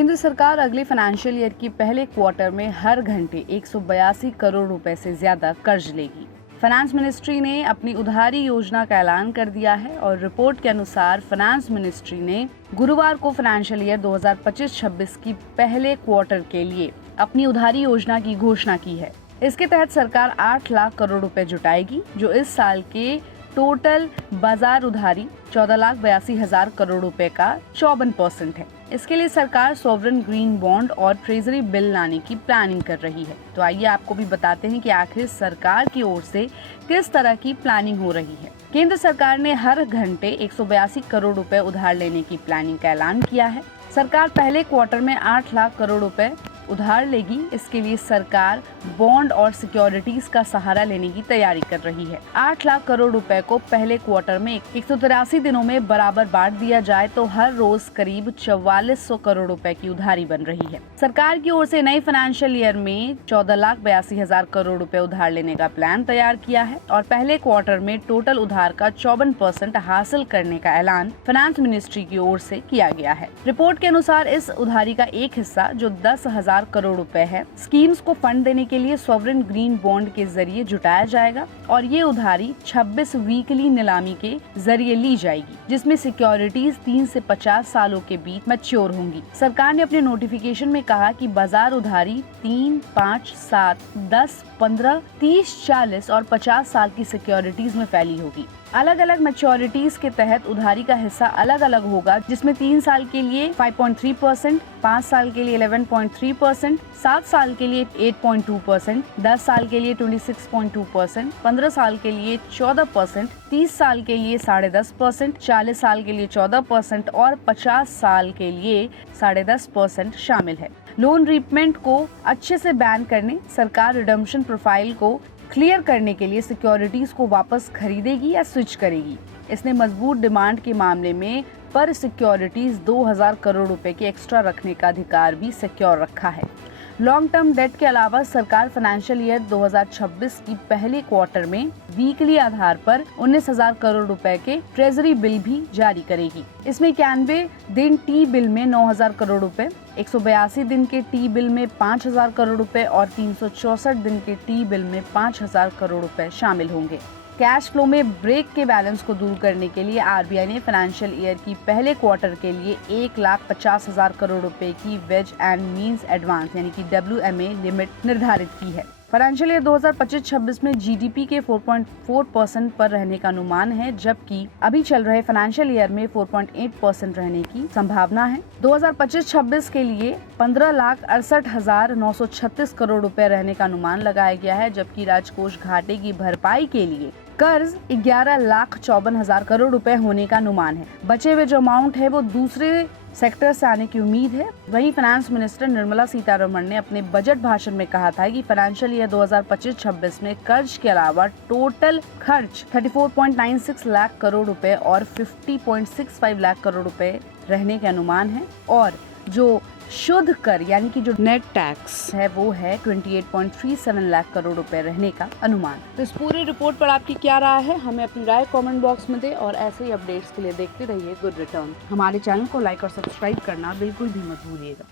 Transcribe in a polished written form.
केंद्र सरकार अगले फाइनेंशियल ईयर की पहले क्वार्टर में हर घंटे 182 करोड़ रुपए से ज्यादा कर्ज लेगी। फाइनेंस मिनिस्ट्री ने अपनी उधारी योजना का ऐलान कर दिया है और रिपोर्ट के अनुसार फाइनेंस मिनिस्ट्री ने गुरुवार को फाइनेंशियल ईयर 2025-26 की पहले क्वार्टर के लिए अपनी उधारी योजना की घोषणा की है। इसके तहत सरकार 8 लाख करोड़ रुपए जुटाएगी, जो इस साल के टोटल बाजार उधारी 14,82,000 करोड़ रुपए का 54% है। इसके लिए सरकार सॉवरेन ग्रीन बॉन्ड और ट्रेजरी बिल लाने की प्लानिंग कर रही है। तो आइए आपको भी बताते हैं कि आखिर सरकार की ओर से किस तरह की प्लानिंग हो रही है। केंद्र सरकार ने हर घंटे 182 करोड़ रुपए उधार लेने की प्लानिंग का ऐलान किया है। सरकार पहले क्वार्टर में 8 लाख करोड़ रुपए उधार लेगी। इसके लिए सरकार बॉन्ड और सिक्योरिटीज का सहारा लेने की तैयारी कर रही है। 8 लाख करोड़ रुपए को पहले क्वार्टर में 183 दिनों में बराबर बांट दिया जाए तो हर रोज करीब 4400 करोड़ रुपए की उधारी बन रही है। सरकार की ओर से नए फाइनेंशियल ईयर में 14,82,000 करोड़ रुपए उधार लेने का प्लान तैयार किया है और पहले क्वार्टर में टोटल उधार का 54% हासिल करने का ऐलान फाइनेंस मिनिस्ट्री की ओर से किया गया है। रिपोर्ट के अनुसार इस उधारी का एक हिस्सा जो 10,000 करोड़ रुपए है, स्कीम्स को फंड देने के लिए सॉवरेन ग्रीन बॉन्ड के जरिए जुटाया जाएगा और ये उधारी 26 वीकली नीलामी के जरिए ली जाएगी, जिसमें सिक्योरिटीज 3 से 50 सालों के बीच मैच्योर होंगी। सरकार ने अपने नोटिफिकेशन में कहा कि बाजार उधारी 3, 5, 7, 10, 15, 30, 40 और 50 साल की सिक्योरिटीज में फैली होगी। अलग अलग मैच्योरिटीज के तहत उधारी का हिस्सा अलग अलग होगा, जिसमें 3 साल के लिए 5.3%, 5 साल के लिए 11.3%, 7 साल के लिए 8.2%, 10 साल के लिए 26.2%, 15 साल के लिए 14%, 30 साल के लिए 10.5%, 40 साल के लिए 14% और 50 साल के लिए 10.5% शामिल है। लोन रीपेमेंट को अच्छे से बैन करने, सरकार रिडम्पशन प्रोफाइल को क्लियर करने के लिए सिक्योरिटीज को वापस खरीदेगी या स्विच करेगी। इसने मजबूत डिमांड के मामले में पर सिक्योरिटीज 2,000 करोड़ रुपए के एक्स्ट्रा रखने का अधिकार भी सिक्योर रखा है। लॉन्ग टर्म डेट के अलावा सरकार फाइनेंशियल ईयर 2026 की पहले क्वार्टर में वीकली आधार पर 19,000 करोड़ रुपए के ट्रेजरी बिल भी जारी करेगी। इसमें 91 दिन टी बिल में 9,000 करोड़ रुपए, 182 दिन के टी बिल में 5,000 करोड़ रुपए और 364 दिन के टी बिल में 5,000 करोड़ रुपए शामिल होंगे। कैश फ्लो में ब्रेक के बैलेंस को दूर करने के लिए आरबीआई ने फाइनेंशियल ईयर की पहले क्वार्टर के लिए 1,50,000 करोड़ रुपए की वेज एंड मींस एडवांस यानी कि WMA लिमिट निर्धारित की है। फाइनेंशियल ईयर 2025-26 में जीडीपी के 4.4% पर रहने का अनुमान है, जबकि अभी चल रहे फाइनेंशियल ईयर में 4.8% रहने की संभावना है। 2025-26 के लिए 15,68,936 करोड़ रुपए रहने का अनुमान लगाया गया है, जबकि राजकोष घाटे की भरपाई के लिए कर्ज 11,54,000 करोड़ रुपए होने का अनुमान है। बचे हुए जो अमाउंट है वो दूसरे सेक्टर से आने की उम्मीद है। वहीं फाइनेंस मिनिस्टर निर्मला सीतारमण ने अपने बजट भाषण में कहा था कि फाइनेंशियल ईयर 2025-26 में कर्ज के अलावा टोटल खर्च 34.96 लाख करोड़ रुपए और 50.65 लाख करोड़ रुपए रहने के अनुमान है और जो शुद्ध कर यानी कि जो नेट टैक्स है वो है 28.37 लाख करोड़ रुपए रहने का अनुमान। तो इस पूरी रिपोर्ट पर आपकी क्या राय है, हमें अपनी राय कमेंट बॉक्स में दे और ऐसे ही अपडेट्स के लिए देखते रहिए गुड रिटर्न। हमारे चैनल को लाइक और सब्सक्राइब करना बिल्कुल भी मत भूलिएगा।